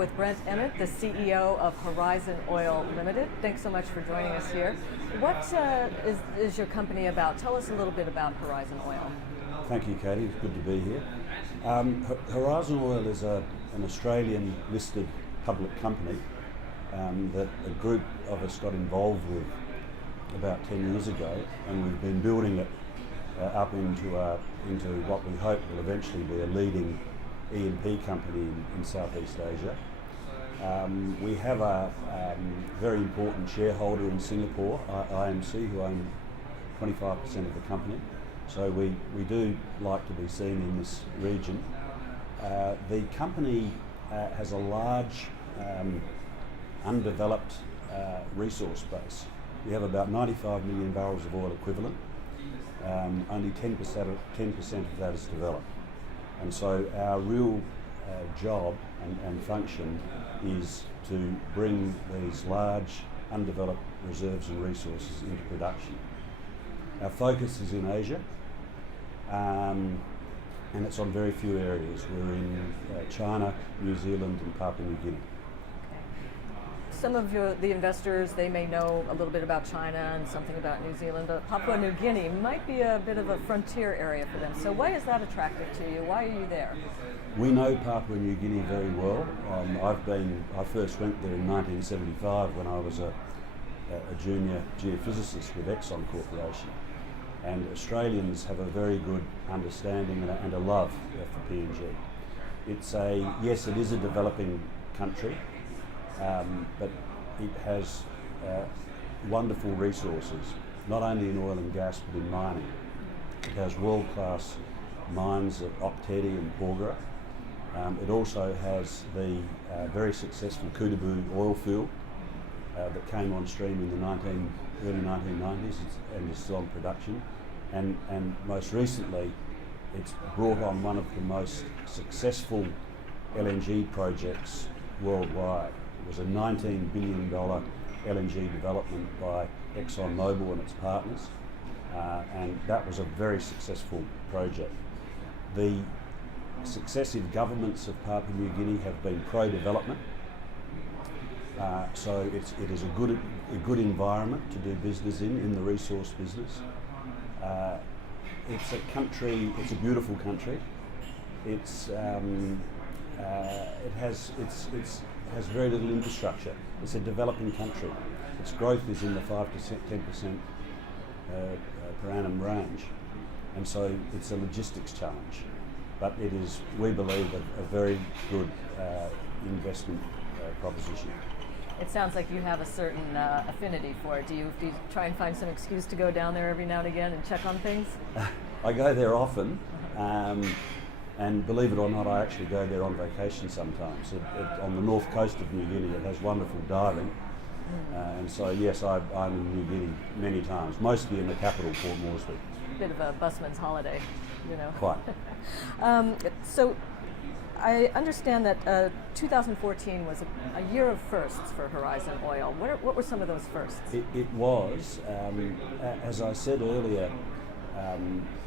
with Brent Emmett, the CEO of Horizon Oil Limited. Thanks so much for joining us here. What is your company about? Tell us a little bit about Horizon Oil. Thank you, Katie. It's good to be here. Horizon Oil is an Australian listed public company that a group of us got involved with about 10 years ago, and we've been building it up into what we hope will eventually be a leading E&P company in Southeast Asia. We have a very important shareholder in Singapore, IMC, who own 25% of the company. So we do like to be seen in this region. The company has a large undeveloped resource base. We have about 95 million barrels of oil equivalent. Only 10% of that is developed. And so our real job and function is to bring these large undeveloped reserves and resources into production. Our focus is in Asia, and it's on very few areas. We're in China, New Zealand and Papua New Guinea. Some of the investors, they may know a little bit about China and something about New Zealand, but Papua New Guinea might be a bit of a frontier area for them. So why is that attractive to you? Why are you there? We know Papua New Guinea very well. I first went there in 1975 when I was a junior geophysicist with Exxon Corporation. And Australians have a very good understanding and a love for PNG. Yes, it is a developing country. But it has wonderful resources, not only in oil and gas but in mining. It has world-class mines at Oktedi and Porgera. It also has the very successful Kutubu oil field that came on stream in the early 1990s and is still on production. And most recently, it's brought on one of the most successful LNG projects worldwide. It was a $19 billion LNG development by ExxonMobil and its partners, and that was a very successful project. The successive governments of Papua New Guinea have been pro-development, so it is a good environment to do business in the resource business. It's a beautiful country. It has very little infrastructure. It's a developing country. Its growth is in the 5 to 10% per annum range, and so it's a logistics challenge. But it is, we believe, a very good investment proposition. It sounds like you have a certain affinity for it. Do you try and find some excuse to go down there every now and again and check on things? I go there often. And believe it or not, I actually go there on vacation sometimes. On the north coast of New Guinea, it has wonderful diving. And so, yes, I'm in New Guinea many times, mostly in the capital, Port Moresby. Bit of a busman's holiday, you know. Quite. So I understand that 2014 was a year of firsts for Horizon Oil. What were some of those firsts? It was, as I said earlier,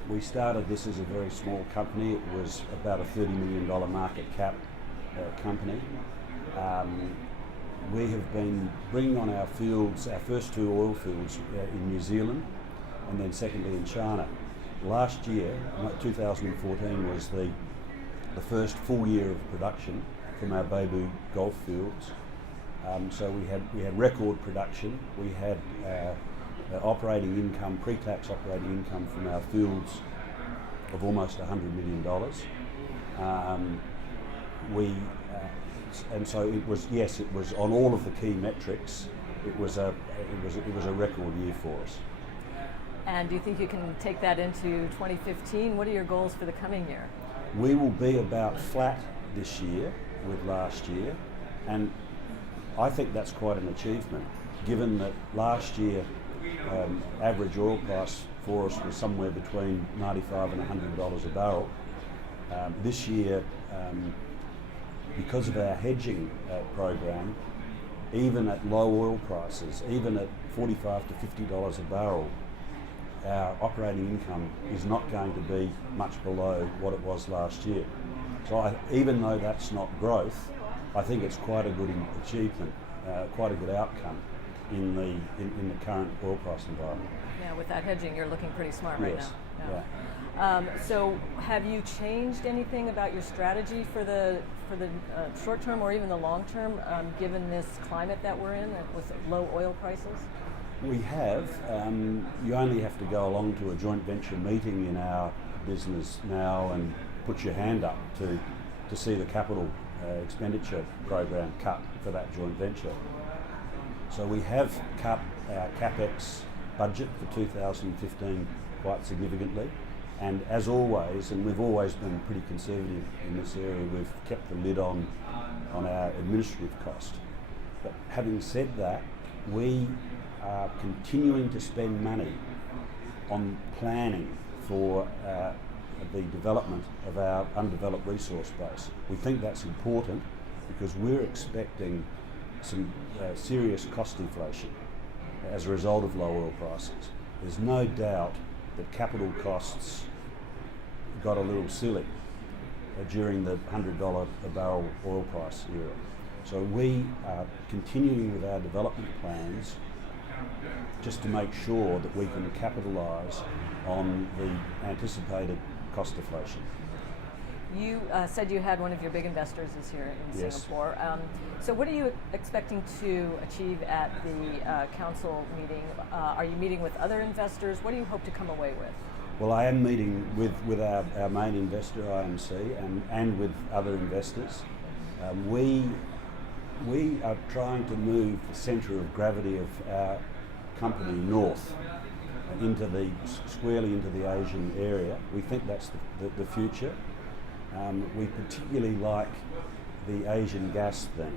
we started this as a very small company. It was about a $30 million market cap company. We have been bringing on our fields, our first two oil fields in New Zealand and then secondly in China. Last year, 2014, was the first full year of production from our Beibu Gulf fields. So we had record production. We had operating income, pre-tax operating income from our fields of almost $100 million. And so it was, yes, it was on all of the key metrics. It was a record year for us. And do you think you can take that into 2015? What are your goals for the coming year? We will be about flat this year with last year, and I think that's quite an achievement, given that last year average oil price for us was somewhere between $95 and $100 a barrel. This year, because of our hedging program, even at low oil prices, even at $45 to $50 a barrel, our operating income is not going to be much below what it was last year. So even though that's not growth, I think it's quite a good achievement, quite a good outcome in the current oil price environment. Yeah, with that hedging, you're looking pretty smart right Yes. now. Yeah. So, have you changed anything about your strategy for the short term or even the long term, given this climate that we're in with low oil prices? We have. You only have to go along to a joint venture meeting in our business now and put your hand up to see the capital expenditure program cut for that joint venture. So we have cut our CapEx budget for 2015 quite significantly, and as always, and we've always been pretty conservative in this area, we've kept the lid on our administrative cost. But having said that, we are continuing to spend money on planning for the development of our undeveloped resource base. We think that's important because we're expecting some serious cost inflation as a result of low oil prices. There's no doubt that capital costs got a little silly during the $100 a barrel oil price era. So we are continuing with our development plans just to make sure that we can capitalise on the anticipated cost deflation. You said you had one of your big investors this year in Yes. Singapore. So what are you expecting to achieve at the council meeting? Are you meeting with other investors? What do you hope to come away with? Well, I am meeting with our main investor, IMC, and with other investors. We are trying to move the centre of gravity of our company north, squarely into the Asian area. We think that's the future. We particularly like the Asian gas thing,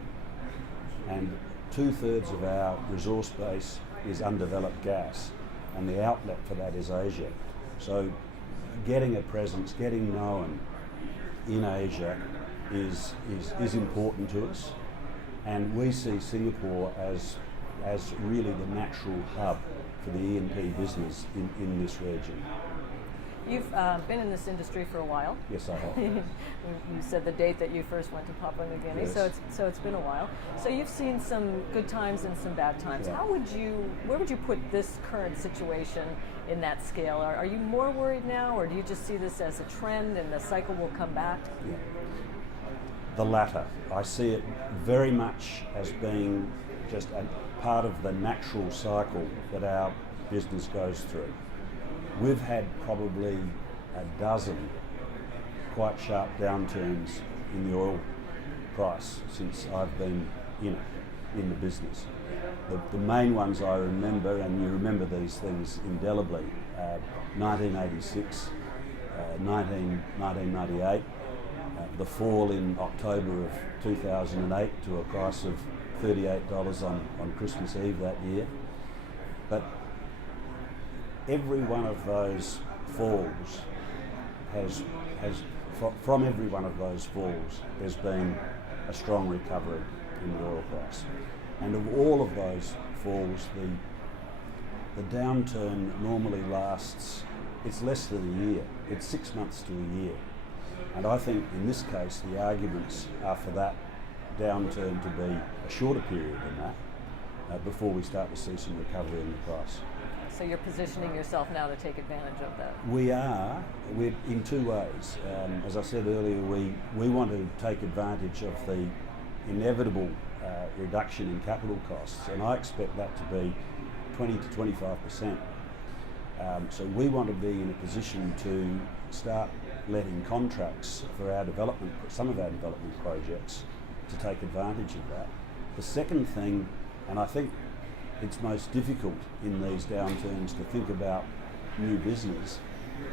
and 2/3 of our resource base is undeveloped gas, and the outlet for that is Asia. So getting a presence, getting known in Asia is important to us, and we see Singapore as really the natural hub for the E&P business in this region. You've been in this industry for a while. Yes, I have. You said the date that you first went to Papua New Guinea, Yes. so it's been a while. So you've seen some good times and some bad times. Yeah. Where would you put this current situation in that scale? Are you more worried now, or do you just see this as a trend and the cycle will come back? Yeah. The latter. I see it very much as being just a part of the natural cycle that our business goes through. We've had probably a dozen quite sharp downturns in the oil price since I've been in the business. The main ones I remember, and you remember these things indelibly, 1986, 1998, the fall in October of 2008 to a price of $38 on Christmas Eve that year. But every one of those falls from every one of those falls, there's been a strong recovery in the oil price. And of all of those falls, the downturn normally lasts, it's less than a year. It's 6 months to a year. And I think in this case, the arguments are for that downturn to be a shorter period than that, before we start to see some recovery in the price. So you're positioning yourself now to take advantage of that. We're in two ways. As I said earlier, we want to take advantage of the inevitable reduction in capital costs, and I expect that to be 20 to 25%. So we want to be in a position to start letting contracts for some of our development projects to take advantage of that. The second thing, and I think it's most difficult in these downturns to think about new business,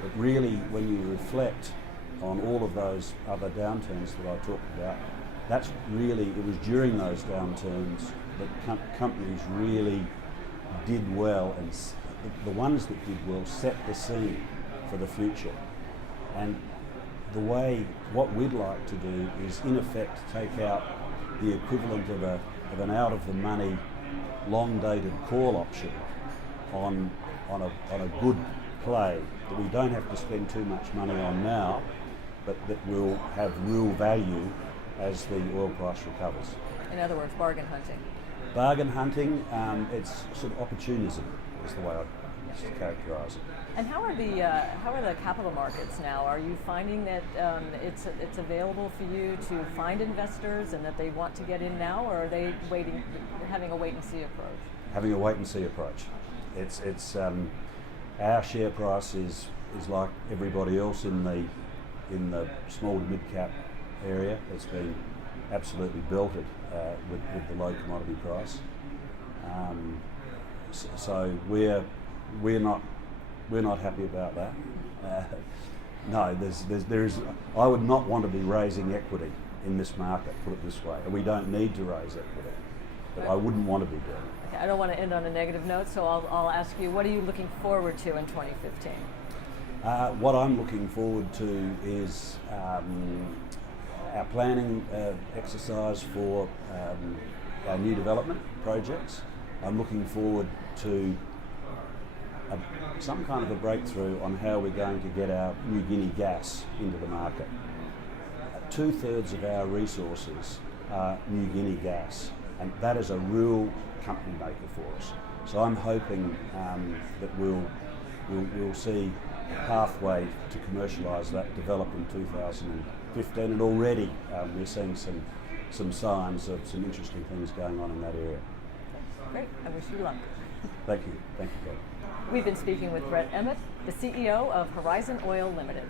but really when you reflect on all of those other downturns that I talked about, it was during those downturns that companies really did well, and the ones that did well set the scene for the future. And what we'd like to do is in effect take out the equivalent of an out of the money long-dated call option on a good play that we don't have to spend too much money on now, but that will have real value as the oil price recovers. In other words, bargain hunting. Bargain hunting, it's sort of opportunism is the way I characterise it. And how are the capital markets now? Are you finding that it's available for you to find investors and that they want to get in now, or are they having a wait and see approach? Having a wait and see approach. It's our share price is like everybody else in the small to mid cap area. It's been absolutely belted with the low commodity price. So we're not happy about that. No, there's I would not want to be raising equity in this market, put it this way. We don't need to raise equity, but I wouldn't want to be doing it. Okay, I don't want to end on a negative note, so I'll ask you, what are you looking forward to in 2015? What I'm looking forward to is our planning exercise for our new development projects. I'm looking forward to some kind of a breakthrough on how we're going to get our New Guinea gas into the market. 2/3 of our resources are New Guinea gas, and that is a real company maker for us. So I'm hoping that we'll see a pathway to commercialise that develop in 2015, and already we're seeing some signs of some interesting things going on in that area. Great, I wish you luck. Thank you, Kate. We've been speaking with Brent Emmett, the CEO of Horizon Oil Limited.